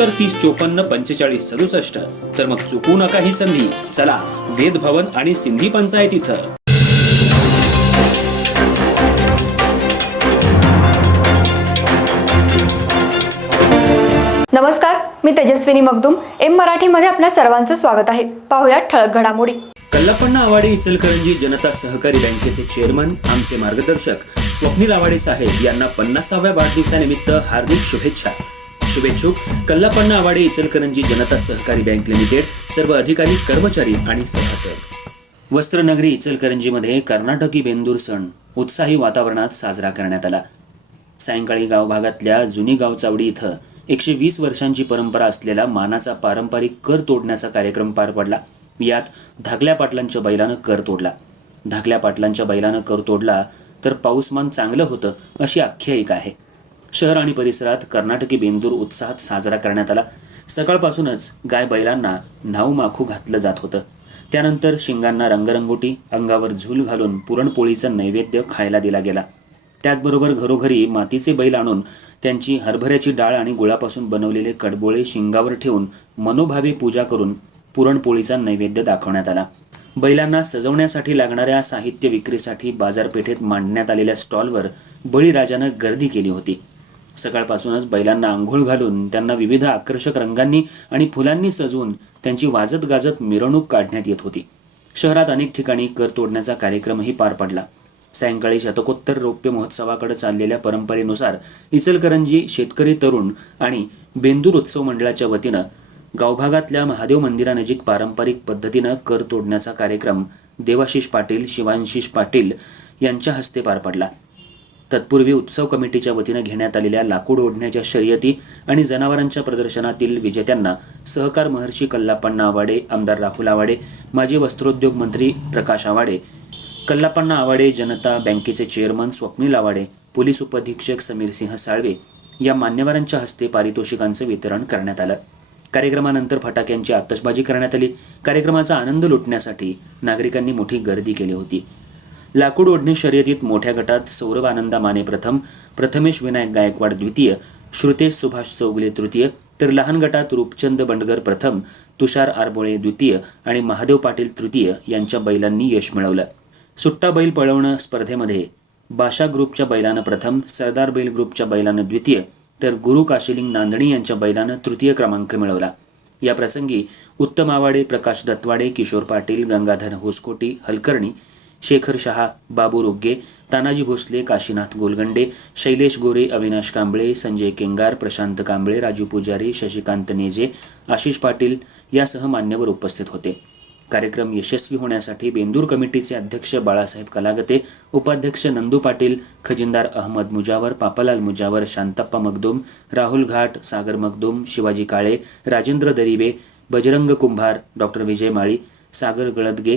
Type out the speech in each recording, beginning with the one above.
तीस चोपन्न पंचेचाळीस सदुसष्ट. तर मग चुकू नका ही संधी. चला वेद भवन आणि सिंधी पंचायत इथं. नमस्कार मी तेजस्विनी मगदुम. एम मराठीमध्ये आपल्या सर्वांचं स्वागत आहे. पाहुयात ठळक घडामोडी. कल्लापण्णा आवाडे इचलकरंजी जनता सहकारी बँकेचे चेअरमन आमचे मार्गदर्शक. स्वप्नील आवाडे साहेब यांना पन्नासाव्या वाढदिवसानिमित्त हार्दिक शुभेच्छा. शुभेच्छुक कल्लापण्णा आवाडे इचलकरंजी जनता सहकारी बँक लिमिटेड सर्व अधिकारी कर्मचारी आणि सभासद. वस्त्रनगरी इचलकरंजीमध्ये कर्नाटकी बेंदूर सण उत्साही वातावरणात साजरा करण्यात आला. सायंकाळी गाव भागातल्या जुनी गावचावडी इथं एकशे वीस वर्षांची परंपरा असलेला मानाचा पारंपरिक कर तोडण्याचा कार्यक्रम पार पडला. यात धाकल्या पाटलांच्या बैलानं कर तोडला. धाकल्या पाटलांच्या बैलानं कर तोडला तर पाऊसमान चांगलं होतं अशी आख्यायिका आहे. शहर आणि परिसरात कर्नाटकी बेंदूर उत्साहात साजरा करण्यात आला. सकाळपासूनच गाय बैलांना न्हाऊ माखू घातलं जात होतं. त्यानंतर शिंगांना रंगरंगोटी अंगावर झूल घालून पुरणपोळीचा नैवेद्य खायला दिला गेला. त्याचबरोबर घरोघरी मातीचे बैल आणून त्यांची हरभऱ्याची डाळ आणि गुळापासून बनवलेले कडबोळे शिंगावर ठेवून मनोभावे पूजा करून पुरणपोळीचा नैवेद्य दाखवण्यात आला. बैलांना सजवण्यासाठी लागणाऱ्या साहित्य विक्रीसाठी बाजारपेठेत मांडण्यात आलेल्या स्टॉलवर बळीराजानं गर्दी केली होती. सकाळपासूनच बैलांना आंघोळ घालून त्यांना विविध आकर्षक रंगांनी आणि फुलांनी सजवून त्यांची वाजत गाजत मिरवणूक काढण्यात येत होती. शहरात अनेक ठिकाणी कर तोडण्याचा कार्यक्रमही पार पडला. सायंकाळी शतकोत्तर रौप्य महोत्सवाकडे चाललेल्या परंपरेनुसार इचलकरंजी शेतकरी तरुण आणि बेंदूर उत्सव मंडळाच्या वतीनं गावभागातल्या महादेव मंदिरानजीक पारंपरिक पद्धतीनं कर तोडण्याचा कार्यक्रम देवाशिष पाटील शिवांशिष पाटील यांच्या हस्ते पार पडला. तत्पूर्वी उत्सव कमिटीच्या वतीनं घेण्यात आलेल्या लाकूड ओढण्याच्या शर्यती आणि जनावरांच्या प्रदर्शनातील विजेत्यांना सहकार महर्षी कल्लापण्णा आवाडे आमदार राहुल आवाडे माजी वस्त्रोद्योग मंत्री प्रकाश आवाडे कल्लापण्णा आवाडे जनता बँकेचे चेअरमन स्वप्नील आवाडे पोलीस उपअधीक्षक समीर सिंह साळवे या मान्यवरांच्या हस्ते पारितोषिकांचं वितरण करण्यात आलं. कार्यक्रमानंतर फटाक्यांची आतषबाजी करण्यात आली. कार्यक्रमाचा आनंद लुटण्यासाठी नागरिकांनी मोठी गर्दी केली होती. लाकूड ओढणे शर्यतीत मोठ्या गटात सौरभ आनंदा माने प्रथम प्रथमेश विनायक गायकवाड द्वितीय श्रुतेश सुभाष चौगले तृतीय तर लहान गटात रूपचंद बंडगर प्रथम तुषार आरबोळे द्वितीय आणि महादेव पाटील तृतीय यांच्या बैलांनी यश मिळवलं. सुट्टा बैल पळवणं स्पर्धेमध्ये बाशा ग्रुपच्या बैलानं प्रथम सरदार बैल ग्रुपच्या बैलानं द्वितीय तर गुरु काशिलिंग नांदणी यांच्या बैलानं तृतीय क्रमांक मिळवला. या प्रसंगी उत्तम आवाडे प्रकाश दत्वाडे किशोर पाटील गंगाधर होसकोटी हलकर्णी शेखर शहा बाबू रोग्गे तानाजी भोसले काशीनाथ गोलगंडे शैलेश गोरे अविनाश कांबळे संजय केंगार प्रशांत कांबळे राजू पुजारी शशिकांत नेजे आशिष पाटील यासह मान्यवर उपस्थित होते. कार्यक्रम यशस्वी होण्यासाठी बेंदूर कमिटीचे अध्यक्ष बाळासाहेब कलागते उपाध्यक्ष नंदू पाटील खजिनदार अहमद मुजावर पापालाल मुजावर शांतप्पा मगदुम राहुल घाट सागर मगदुम शिवाजी काळे राजेंद्र दरिबे बजरंग कुंभार डॉक्टर विजय माळी सागर गळदगे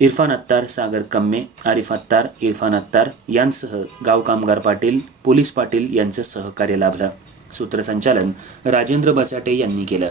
इरफान अत्तार सागर कम्मे आरिफ अत्तार इरफान अत्तार यांसह गाव कामगार पाटील पोलीस पाटील यांचं सहकार्य लाभलं. सूत्रसंचालन राजेंद्र बचाटे यांनी केलं.